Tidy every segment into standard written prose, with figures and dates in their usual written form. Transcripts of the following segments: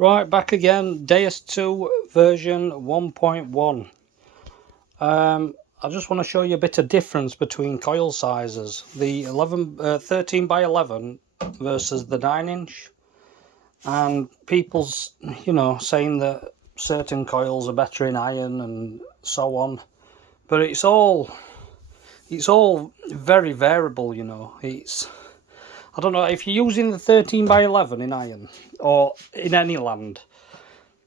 Right, back again, deus 2 version 1.1. I just want to show you a bit of difference between coil sizes. The 13 by 11 versus the 9-inch. And people's, saying that certain coils are better in iron and so on. But it's all very variable, I don't know, if you're using the 13 by 11 in iron or in any land,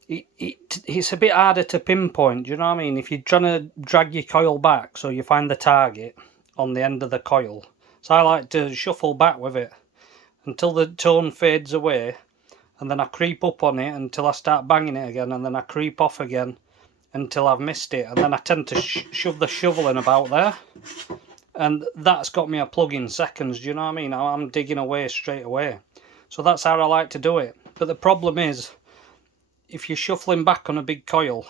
it's a bit harder to pinpoint, do you know what I mean? If you're trying to drag your coil back so you find the target on the end of the coil. So I like to shuffle back with it until the tone fades away, and then I creep up on it until I start banging it again, and then I creep off again until I've missed it, and then I tend to shove the shovel in about there. And that's got me a plug in seconds, do you know what I mean? I'm digging away straight away. So that's how I like to do it. But the problem is, if you're shuffling back on a big coil,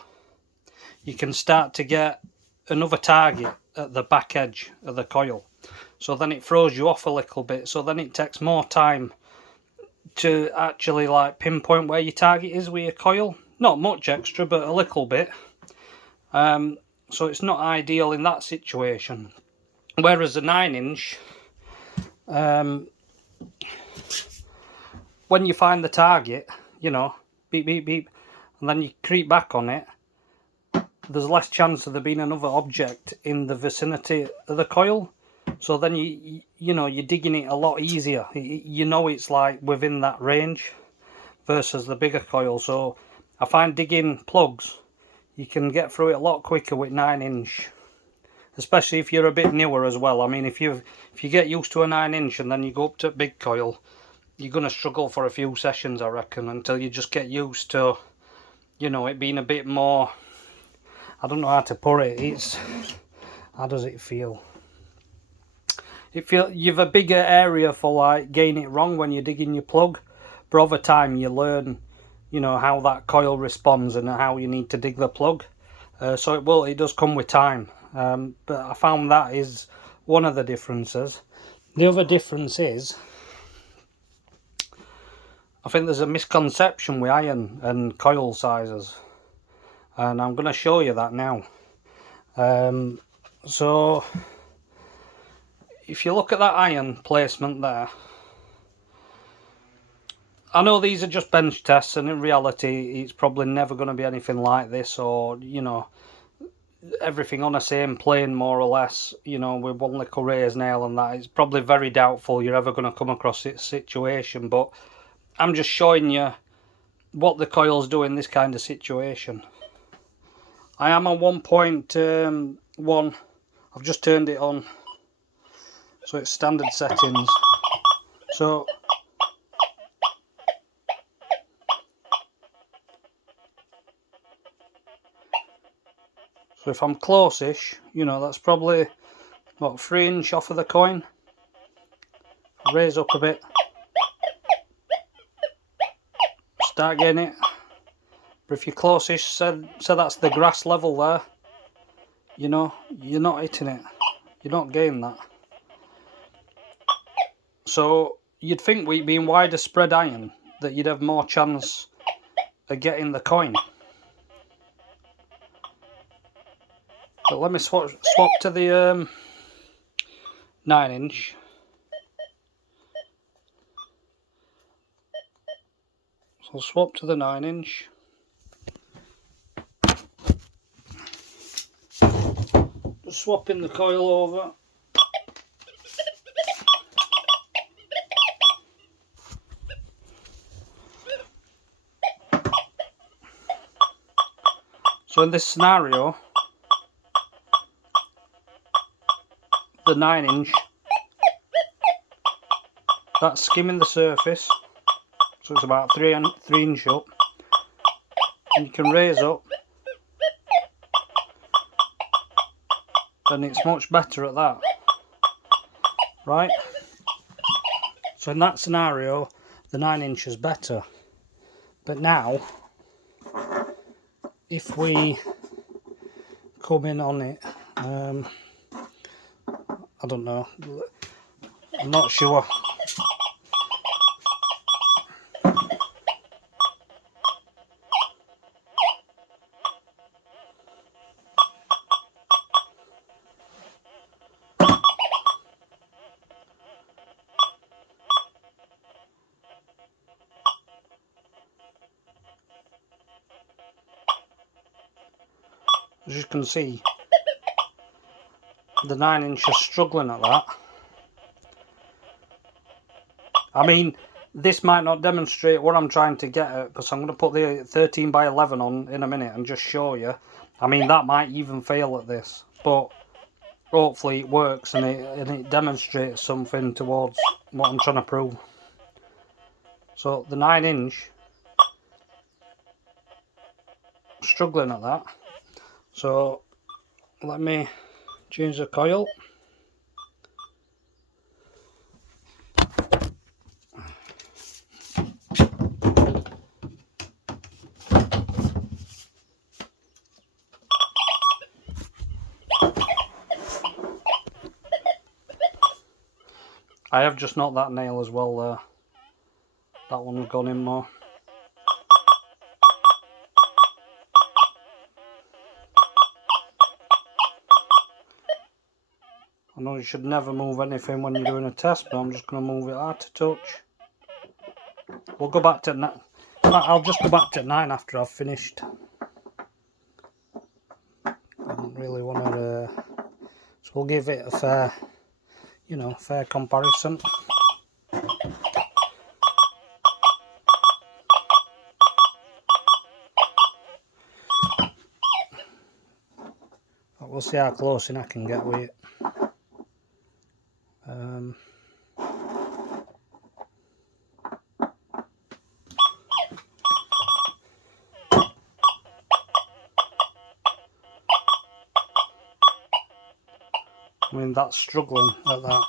you can start to get another target at the back edge of the coil. So then it throws you off a little bit. So then it takes more time to actually like pinpoint where your target is with your coil. Not much extra, but a little bit. So it's not ideal in that situation. Whereas a 9-inch, when you find the target, beep, beep, beep, and then you creep back on it, there's less chance of there being another object in the vicinity of the coil. So then you're digging it a lot easier. It's like within that range versus the bigger coil. So I find digging plugs, you can get through it a lot quicker with 9-inch. Especially if you're a bit newer as well. I mean, if you get used to a 9-inch and then you go up to a big coil, you're going to struggle for a few sessions, I reckon, until you just get used to, it being a bit more, I don't know how to put it, how does it feel? You've a bigger area for like getting it wrong when you're digging your plug, but over time you learn, how that coil responds and how you need to dig the plug. So it does come with time. But I found that is one of the differences. The other difference is, I think there's a misconception with iron and coil sizes, and I'm going to show you that now. So if you look at that iron placement there, I know these are just bench tests, and in reality it's probably never going to be anything like this, or everything on the same plane more or less, with one little raised nail and that. It's probably very doubtful you're ever going to come across this situation, but I'm just showing you what the coils do in this kind of situation. I am on 1.1. I've just turned it on, so it's standard settings. So if I'm close-ish, that's probably about 3" off of the coin. Raise up a bit. Start getting it. But if you're close-ish, so that's the grass level there. You're not hitting it. You're not getting that. So you'd think with being wider spread iron that you'd have more chance of getting the coin. But let me swap to the 9-inch. So I'll swap to the 9-inch. Just swapping the coil over. So in this scenario, the 9-inch, that's skimming the surface, so it's about 3" up, and you can raise up, and it's much better at that, right? So in that scenario, the 9-inch is better. But now, if we come in on it, I don't know, I'm not sure. As you can see, the 9" is struggling at that. I mean, this might not demonstrate what I'm trying to get at, because I'm going to put the 13x11 on in a minute and just show you. I mean, that might even fail at this, but hopefully it works and it demonstrates something towards what I'm trying to prove. So the 9" struggling at that. So let me change the coil. I have just knocked that nail as well there. That one has gone in more. I know you should never move anything when you're doing a test, but I'm just going to move it out to touch. We'll go back to 9. I'll just go back to 9 after I've finished. I don't really want to... so we'll give it a fair, you know, fair comparison. We'll see how close in I can get with it. I mean, that's struggling at that.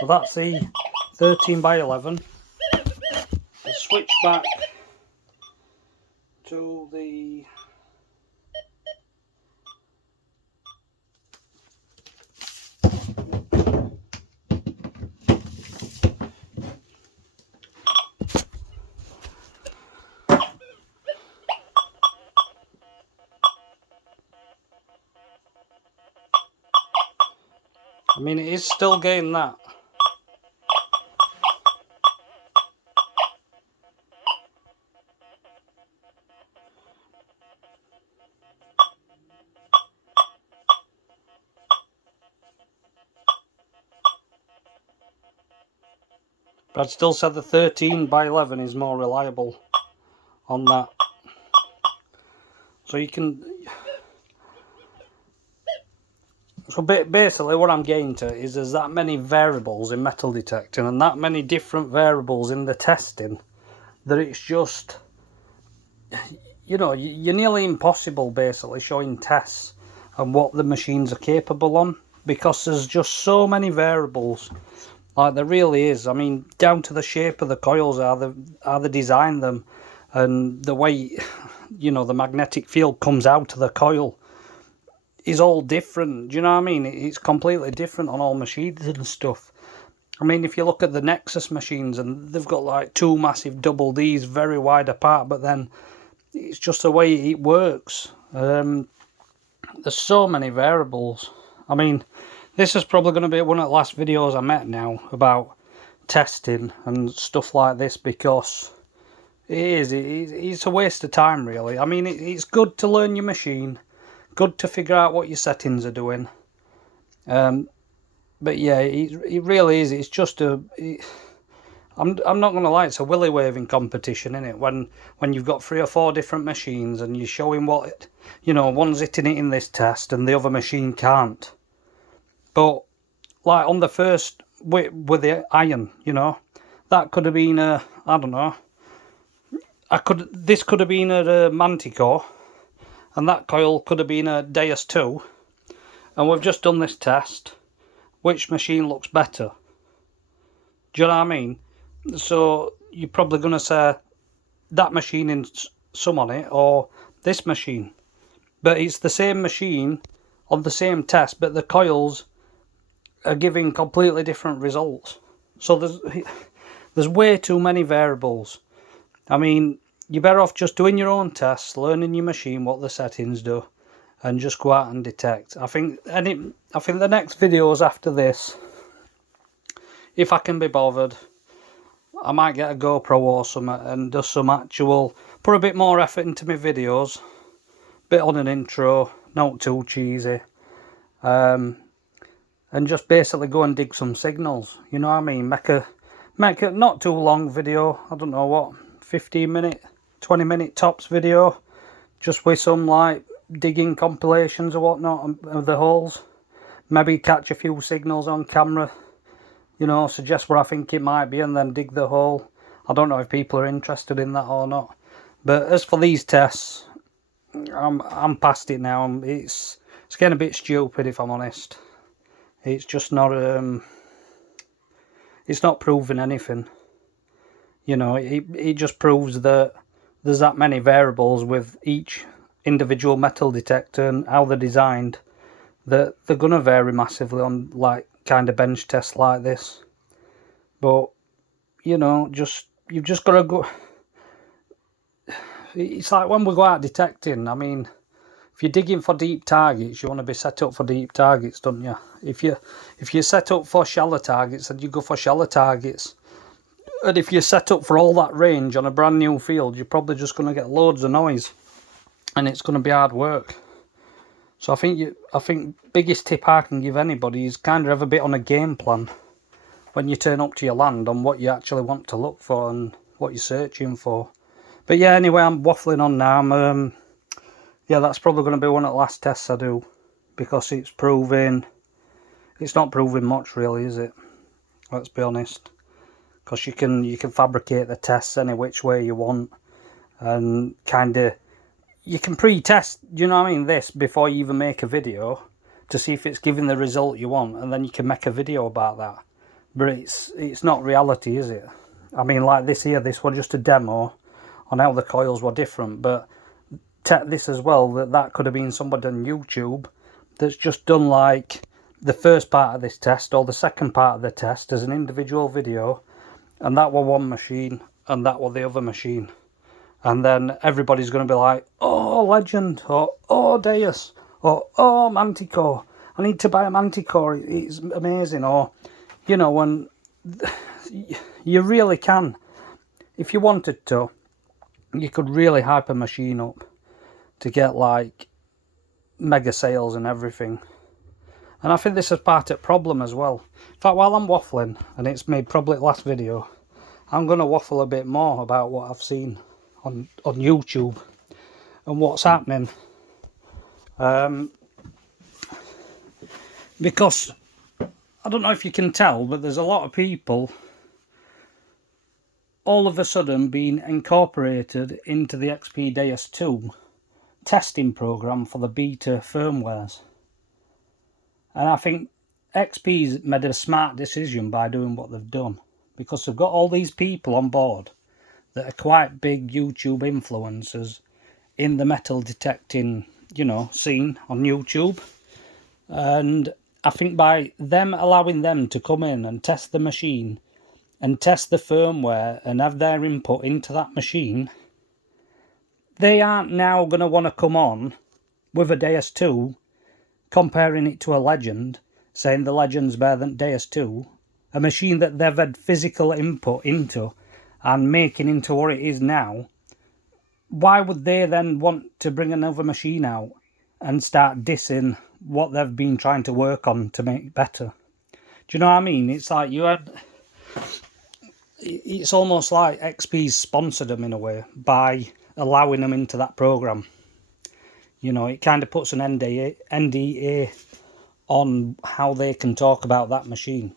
So that's the 13x11. I'll switch back to the I mean, it is still getting that. But I'd still say the 13x11 is more reliable on that. So you can... so basically what I'm getting to is there's that many variables in metal detecting and that many different variables in the testing that it's just, you know, you're nearly impossible basically showing tests and what the machines are capable on, because there's just so many variables. Like there really is. I mean, down to the shape of the coils, how they design them, and the way, you know, the magnetic field comes out of the coil is all different. Do you know what I mean? It's completely different on all machines and stuff. I mean, if you look at the Nexus machines, and they've got like 2 massive double Ds very wide apart, but then it's just the way it works. There's so many variables. I mean, this is probably going to be one of the last videos I make now about testing and stuff like this, because it's a waste of time really. I mean, it's good to learn your machine, good to figure out what your settings are doing, but yeah, it really is. It's just I'm not going to lie, it's a willy waving competition, isn't it? When you've got 3 or 4 different machines and you're showing what, you know, one's hitting it in this test and the other machine can't. But like on the first with the iron, you know, that could have been a, I don't know, this could have been a Manticore, and that coil could have been a Deus 2, and we've just done this test. Which machine looks better? Do you know what I mean? So you're probably going to say that machine in some on it, or this machine, but it's the same machine on the same test, but the coils are giving completely different results. So there's way too many variables. I mean, you're better off just doing your own tests, learning your machine what the settings do, and just go out and detect. I think the next videos after this, if I can be bothered, I might get a GoPro or something and do some actual, put a bit more effort into my videos, bit on an intro, not too cheesy, and just basically go and dig some signals, you know what I mean, make a not too long video, I don't know what, 15 minute, 20 minute tops video, just with some like digging compilations or whatnot of the holes, maybe catch a few signals on camera, you know, suggest where I think it might be and then dig the hole. I don't know if people are interested in that or not. But as for these tests, I'm past it now. It's getting a bit stupid, if I'm honest. It's just not it's not proving anything. You know, it just proves that there's that many variables with each individual metal detector and how they're designed, that they're gonna vary massively on like kind of bench tests like this. But you know, you've just got to go. It's like when we go out detecting, I mean, if you're digging for deep targets, you want to be set up for deep targets, don't you? If you're set up for shallow targets, then you go for shallow targets. And if you're set up for all that range on a brand new field, you're probably just going to get loads of noise, and it's going to be hard work. So I think biggest tip I can give anybody is kind of have a bit on a game plan when you turn up to your land on what you actually want to look for and what you're searching for. But yeah, anyway, I'm waffling on now. Yeah, that's probably going to be one of the last tests I do, because it's not proving much really, is it? Let's be honest. Because you can fabricate the tests any which way you want, and kind of, you can pre-test, you know what I mean, this before you even make a video to see if it's giving the result you want, and then you can make a video about that. But it's not reality, is it? I mean, like this was just a demo on how the coils were different, but this as well, that could have been somebody on YouTube that's just done like the first part of this test or the second part of the test as an individual video, and that were one machine and that were the other machine, and then everybody's going to be like, oh legend, or oh deus, or oh manticore, I need to buy a manticore, it's amazing. Or you know, when you really can, if you wanted to, you could really hype a machine up to get like mega sales and everything. And I think this is part of the problem as well. In fact, while I'm waffling, and it's made probably last video, I'm going to waffle a bit more about what I've seen on YouTube and what's happening. Because I don't know if you can tell, but there's a lot of people all of a sudden being incorporated into the XP Deus 2 testing program for the beta firmwares. And I think XP's made a smart decision by doing what they've done, because they've got all these people on board that are quite big YouTube influencers in the metal detecting, you know, scene on YouTube. And I think by them allowing them to come in and test the machine and test the firmware and have their input into that machine, they aren't now going to want to come on with a Deus 2, comparing it to a Legend, saying the Legend's better than Deus 2, a machine that they've had physical input into and making into what it is now. Why would they then want to bring another machine out and start dissing what they've been trying to work on to make better? Do you know what I mean? It's like it's almost like XP's sponsored them in a way by allowing them into that program. You know, it kind of puts an NDA on how they can talk about that machine.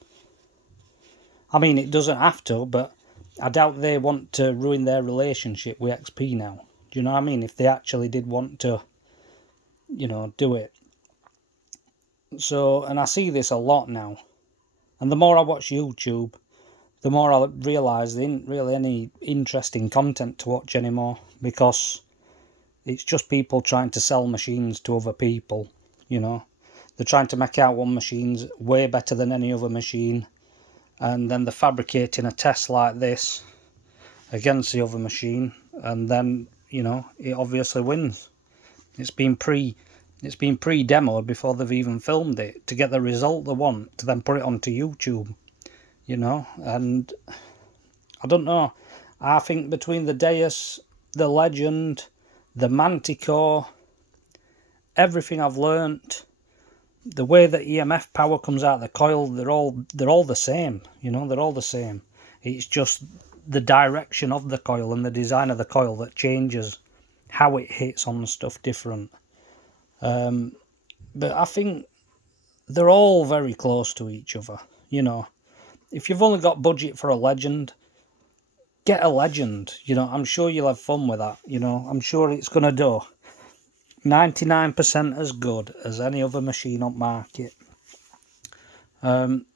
I mean, it doesn't have to, but I doubt they want to ruin their relationship with XP now. Do you know what I mean? If they actually did want to, you know, do it. So, and I see this a lot now. And the more I watch YouTube, the more I realise there isn't really any interesting content to watch anymore, because it's just people trying to sell machines to other people, you know. They're trying to make out one machine's way better than any other machine, and then they're fabricating a test like this against the other machine, and then, you know, it obviously wins. It's been pre-demoed before they've even filmed it to get the result they want, to then put it onto YouTube, you know. And I don't know, I think between the Deus, the Legend, the Manticore, everything I've learnt, the way that EMF power comes out of the coil, they're all the same, you know, they're all the same. It's just the direction of the coil and the design of the coil that changes how it hits on stuff different. But I think they're all very close to each other, you know. If you've only got budget for a Legend, get a Legend, you know. I'm sure you'll have fun with that, you know. I'm sure it's going to do 99% as good as any other machine on market.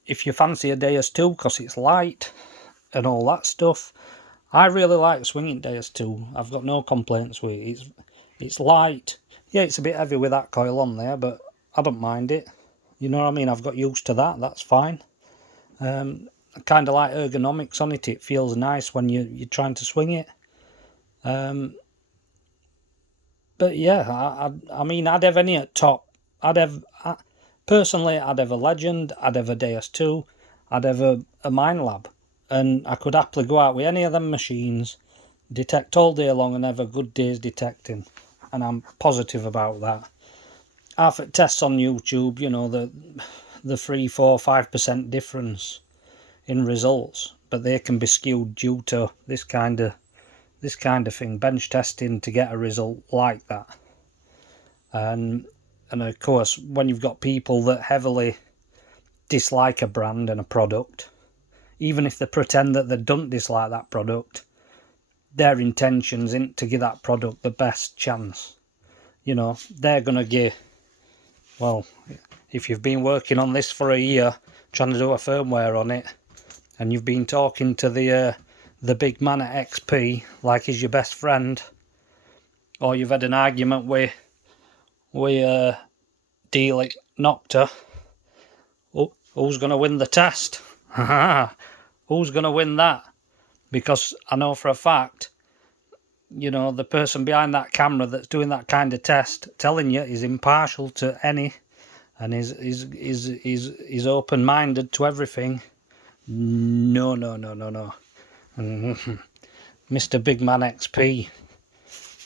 If you fancy a Deus 2 because it's light and all that stuff, I really like swinging Deus 2. I've got no complaints with it. It's light. Yeah, it's a bit heavy with that coil on there, but I don't mind it. You know what I mean? I've got used to that. That's fine. I kind of like ergonomics on it. It feels nice when you're trying to swing it. But yeah, I mean, I'd have any at top. Personally, I'd have a Legend, I'd have a Deus 2, I'd have a Mind Lab. And I could happily go out with any of them machines, detect all day long and have a good day's detecting. And I'm positive about that. Half at tests on YouTube, you know, the 3, 4, 5% difference in results, but they can be skewed due to this kind of thing, bench testing to get a result like that. And of course, when you've got people that heavily dislike a brand and a product, even if they pretend that they don't dislike that product, their intentions isn't to give that product the best chance. You know, they're going to give, well, if you've been working on this for a year, trying to do a firmware on it, and you've been talking to the big man at XP like he's your best friend, or you've had an argument with Deelic Nocta, who's going to win the test? Who's going to win that? Because I know for a fact, you know, the person behind that camera that's doing that kind of test, telling you is impartial to any, and is open-minded to everything. No. Mr. Big Man XP,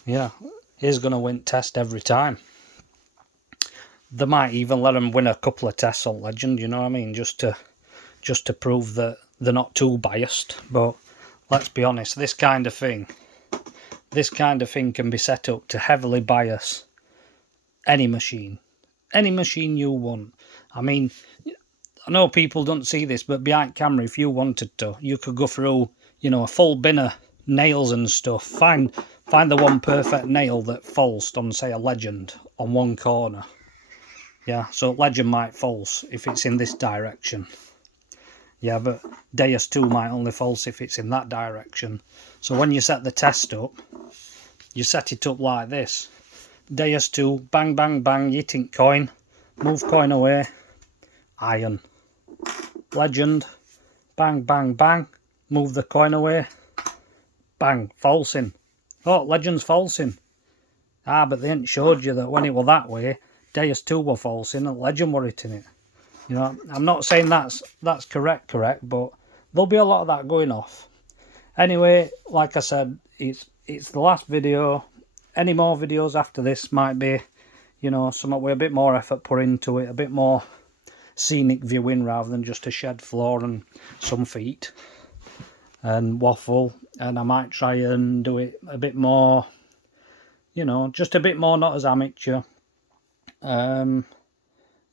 yeah, he's going to win test every time. They might even let him win a couple of tests on Legend, you know what I mean, just to prove that they're not too biased. But let's be honest, this kind of thing can be set up to heavily bias any machine you want. I mean, I know people don't see this, but behind camera, if you wanted to, you could go through, you know, a full bin of nails and stuff, find the one perfect nail that falls on, say, a Legend on one corner. Yeah, so Legend might false if it's in this direction. Yeah, but Deus 2 might only false if it's in that direction. So when you set the test up, you set it up like this. Deus 2, bang, bang, bang, you think coin, move coin away, iron. Legend, bang, bang, bang, move the coin away, bang, falsing. Oh, Legend's falsing. Ah, but they ain't showed you that when it were that way, Deus 2 were falsing and Legend were hitting it. You know, I'm not saying that's correct, but there'll be a lot of that going off. Anyway, like I said, it's the last video. Any more videos after this might be, you know, something with a bit more effort put into it, a bit more scenic viewing rather than just a shed floor and some feet and waffle. And I might try and do it a bit more, you know, just a bit more not as amateur.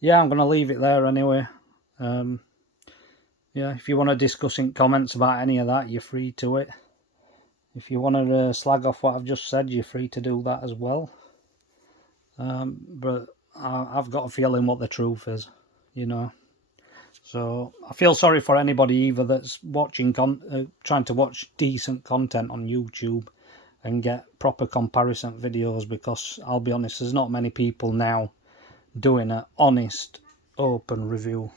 Yeah, I'm going to leave it there anyway. Yeah, if you want to discuss in comments about any of that, you're free to it. If you want to slag off what I've just said, you're free to do that as well. But I've got a feeling what the truth is, you know. So I feel sorry for anybody either that's watching, trying to watch decent content on YouTube and get proper comparison videos, because I'll be honest, there's not many people now doing an honest, open review.